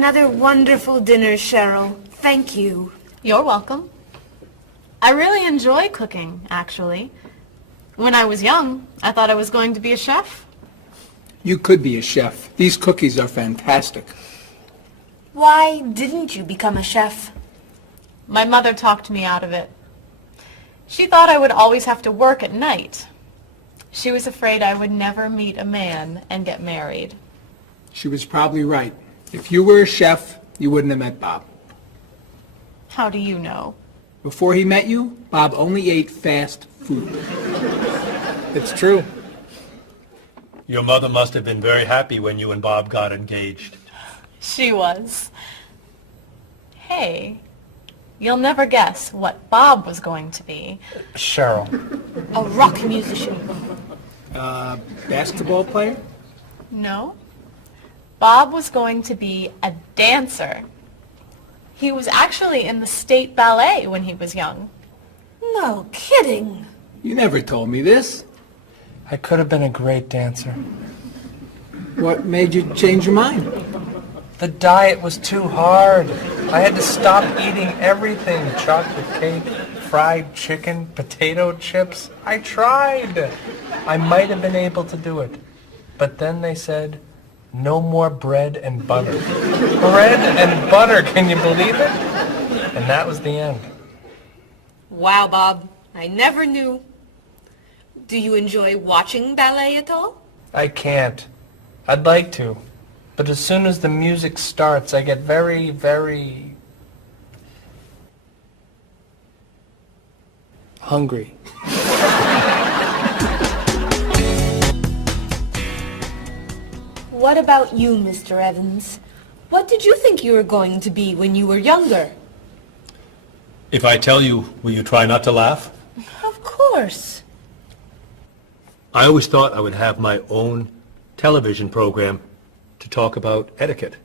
Another wonderful dinner, Cheryl. Thank you. You're welcome. I really enjoy cooking, actually. When I was young, I thought I was going to be a chef. You could be a chef. These cookies are fantastic. Why didn't you become a chef? My mother talked me out of it. She thought I would always have to work at night. She was afraid I would never meet a man and get married. She was probably right. If you were a chef, you wouldn't have met Bob. How do you know? Before he met you, Bob only ate fast food. It's true. Your mother must have been very happy when you and Bob got engaged. She was. Hey, you'll never guess what Bob was going to be. Cheryl. A rock musician. Basketball player? No. Bob was going to be a dancer. He was actually in the state ballet when he was young. No kidding. You never told me this. I could have been a great dancer. What made you change your mind? The diet was too hard. I had to stop eating everything. Chocolate cake, fried chicken, potato chips. I tried. I might have been able to do it. But then they said, no more bread and butter. Bread and butter, can you believe it? And that was the end. Wow, Bob. I never knew. Do you enjoy watching ballet at all? I can't. I'd like to. But as soon as the music starts, I get very, very hungry. What about you, Mr. Evans? What did you think you were going to be when you were younger? If I tell you, will you try not to laugh? Of course. I always thought I would have my own television program to talk about etiquette.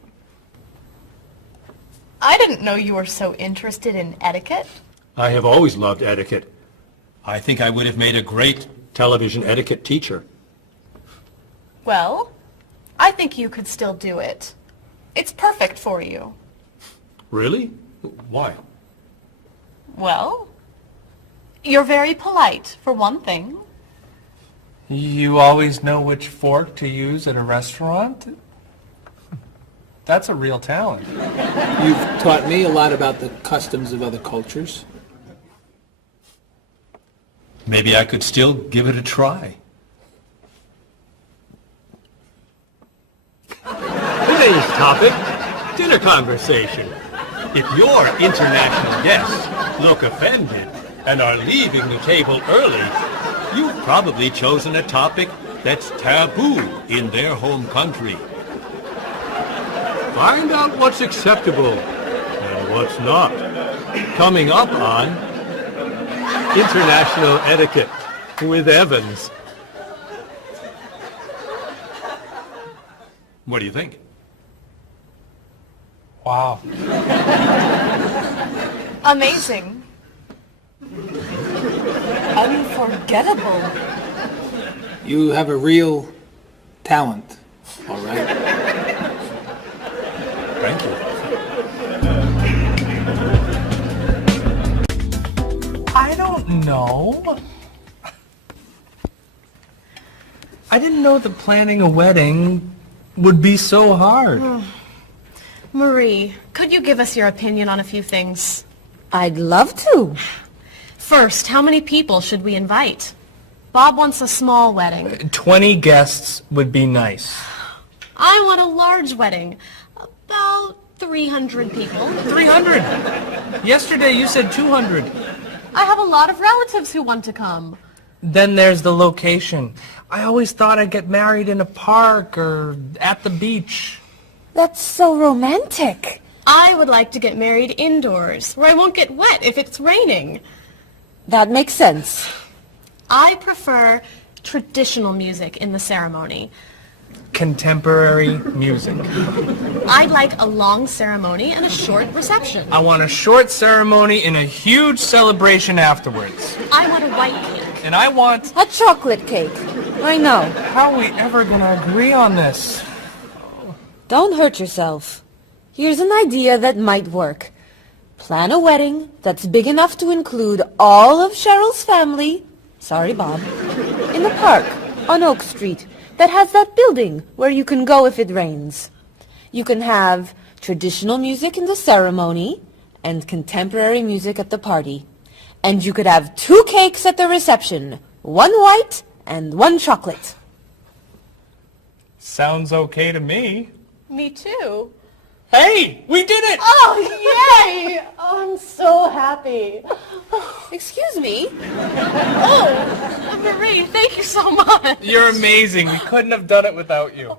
I didn't know you were so interested in etiquette. I have always loved etiquette. I think I would have made a great television etiquette teacher. Well, I think you could still do it. It's perfect for you. Really? Why? Well, you're very polite, for one thing. You always know which fork to use at a restaurant? That's a real talent. You've taught me a lot about the customs of other cultures. Maybe I could still give it a try. Today's topic, dinner conversation. If your international guests look offended and are leaving the table early, you've probably chosen a topic that's taboo in their home country. Find out what's acceptable and what's not. Coming up on International Etiquette with Evans. What do you think? Wow. Amazing. Unforgettable. You have a real talent, all right? Thank you. I don't know. I didn't know that planning a wedding would be so hard. Marie, could you give us your opinion on a few things? I'd love to. First, how many people should we invite? Bob wants a small wedding. 20 guests would be nice. I want a large wedding. About 300 people. 300. Yesterday you said 200. I have a lot of relatives who want to come. Then there's the location. I always thought I'd get married in a park or at the beach. That's so romantic. I would like to get married indoors, where I won't get wet if it's raining. That makes sense. I prefer traditional music in the ceremony. Contemporary music. I'd like a long ceremony and a short reception. I want a short ceremony and a huge celebration afterwards. I want a white cake. And I want... A chocolate cake. I know. How are we ever going to agree on this? Don't hurt yourself. Here's an idea that might work. Plan a wedding that's big enough to include all of Cheryl's family, sorry Bob, in the park on Oak Street that has that building where you can go if it rains. You can have traditional music in the ceremony and contemporary music at the party. And you could have 2 cakes at the reception, 1 white and 1 chocolate. Sounds okay to me. Me too. Hey, we did it! Oh, yay! Oh, I'm so happy. Excuse me? Oh, Marie, thank you so much. You're amazing. We couldn't have done it without you.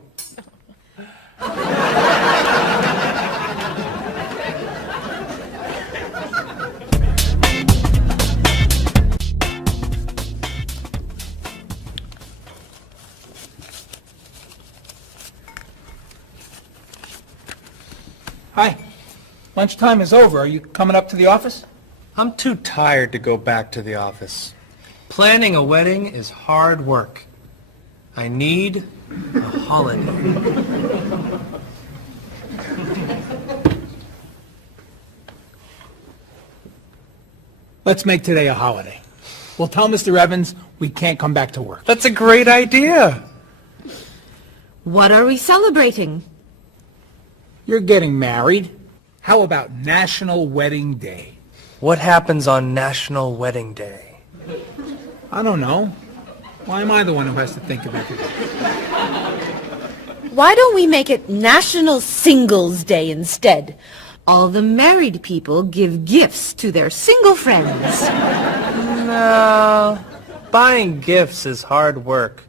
Hi. Lunchtime is over. Are you coming up to the office? I'm too tired to go back to the office. Planning a wedding is hard work. I need a holiday. Let's make today a holiday. We'll tell Mr. Evans we can't come back to work. That's a great idea. What are we celebrating? You're getting married. How about National Wedding Day? What happens on National Wedding Day? I don't know. Why am I the one who has to think of everything? Why don't we make it National Singles Day instead? All the married people give gifts to their single friends. No, buying gifts is hard work.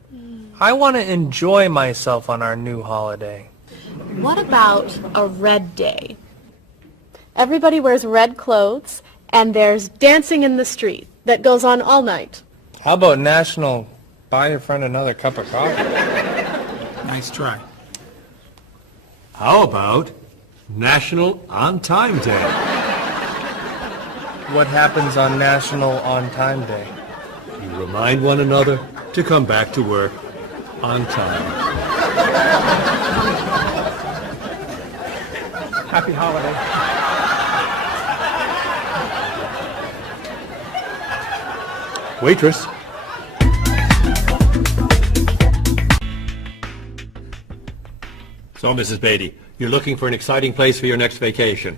I want to enjoy myself on our new holiday. What about a red day? Everybody wears red clothes, and there's dancing in the street that goes on all night. How about National Buy Your Friend Another Cup of Coffee? Nice try. How about National On Time Day? What happens on National On Time Day? You remind one another to come back to work on time. Happy holiday. Waitress. So, Mrs. Beatty, you're looking for an exciting place for your next vacation.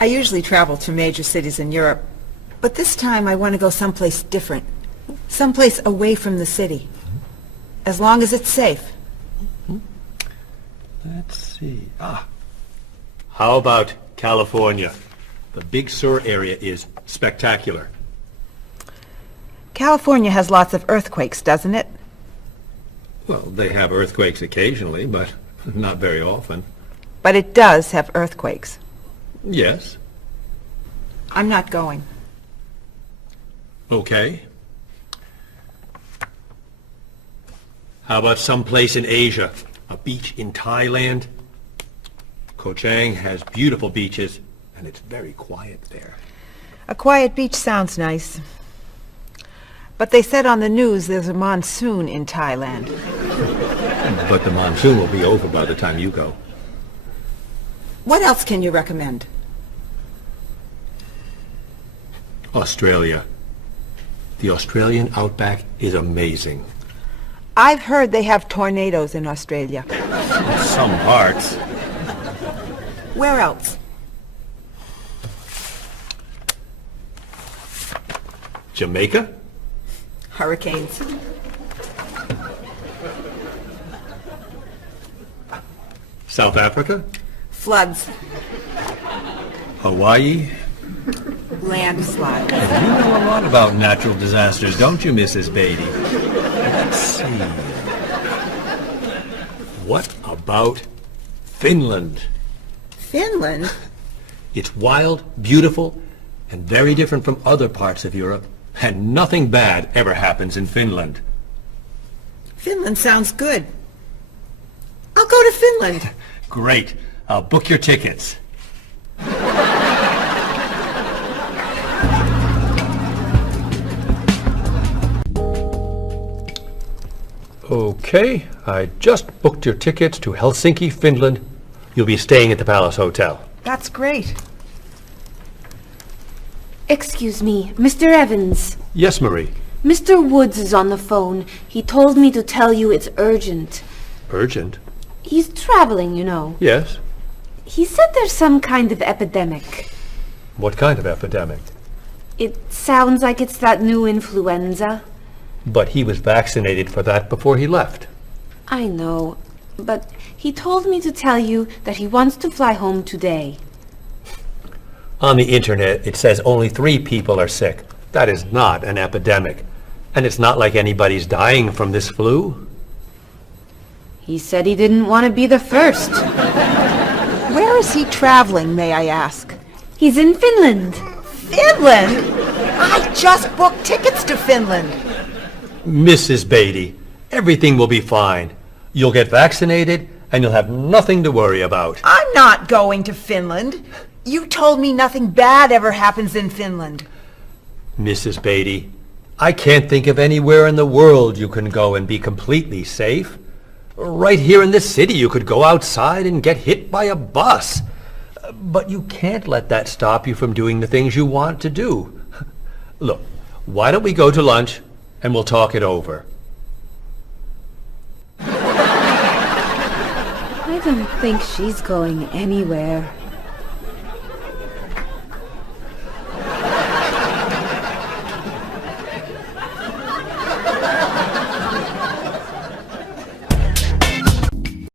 I usually travel to major cities in Europe, but this time I want to go someplace different, someplace away from the city, as long as it's safe. Let's see. How about California? The Big Sur area is spectacular. California has lots of earthquakes, doesn't it? Well, they have earthquakes occasionally, but not very often. But it does have earthquakes. Yes. I'm not going. Okay. How about someplace in Asia? A beach in Thailand? Koh Chang has beautiful beaches, and it's very quiet there. A quiet beach sounds nice. But they said on the news there's a monsoon in Thailand. But the monsoon will be over by the time you go. What else can you recommend? Australia. The Australian outback is amazing. I've heard they have tornadoes in Australia. Some parts. Where else? Jamaica? Hurricanes. South Africa? Floods. Hawaii? Landslides. You know a lot about natural disasters, don't you, Mrs. Beatty? Let's see. What about Finland? Finland? It's wild, beautiful, and very different from other parts of Europe. And nothing bad ever happens in Finland. Finland sounds good. I'll go to Finland. Great. I'll book your tickets. Okay, I just booked your tickets to Helsinki, Finland. You'll be staying at the Palace Hotel. That's great. Excuse me, Mr. Evans. Yes, Marie. Mr. Woods is on the phone. He told me to tell you it's urgent. Urgent? He's traveling, you know. Yes. He said there's some kind of epidemic. What kind of epidemic? It sounds like it's that new influenza. But he was vaccinated for that before he left. I know, but he told me to tell you that he wants to fly home today. On the internet, it says only 3 people are sick. That is not an epidemic. And it's not like anybody's dying from this flu. He said he didn't want to be the first. Where is he traveling, may I ask? He's in Finland. Finland? I just booked tickets to Finland. Mrs. Beatty, everything will be fine. You'll get vaccinated, and you'll have nothing to worry about. I'm not going to Finland. You told me nothing bad ever happens in Finland. Mrs. Beatty, I can't think of anywhere in the world you can go and be completely safe. Right here in this city, you could go outside and get hit by a bus. But you can't let that stop you from doing the things you want to do. Look, why don't we go to lunch and we'll talk it over? I don't think she's going anywhere.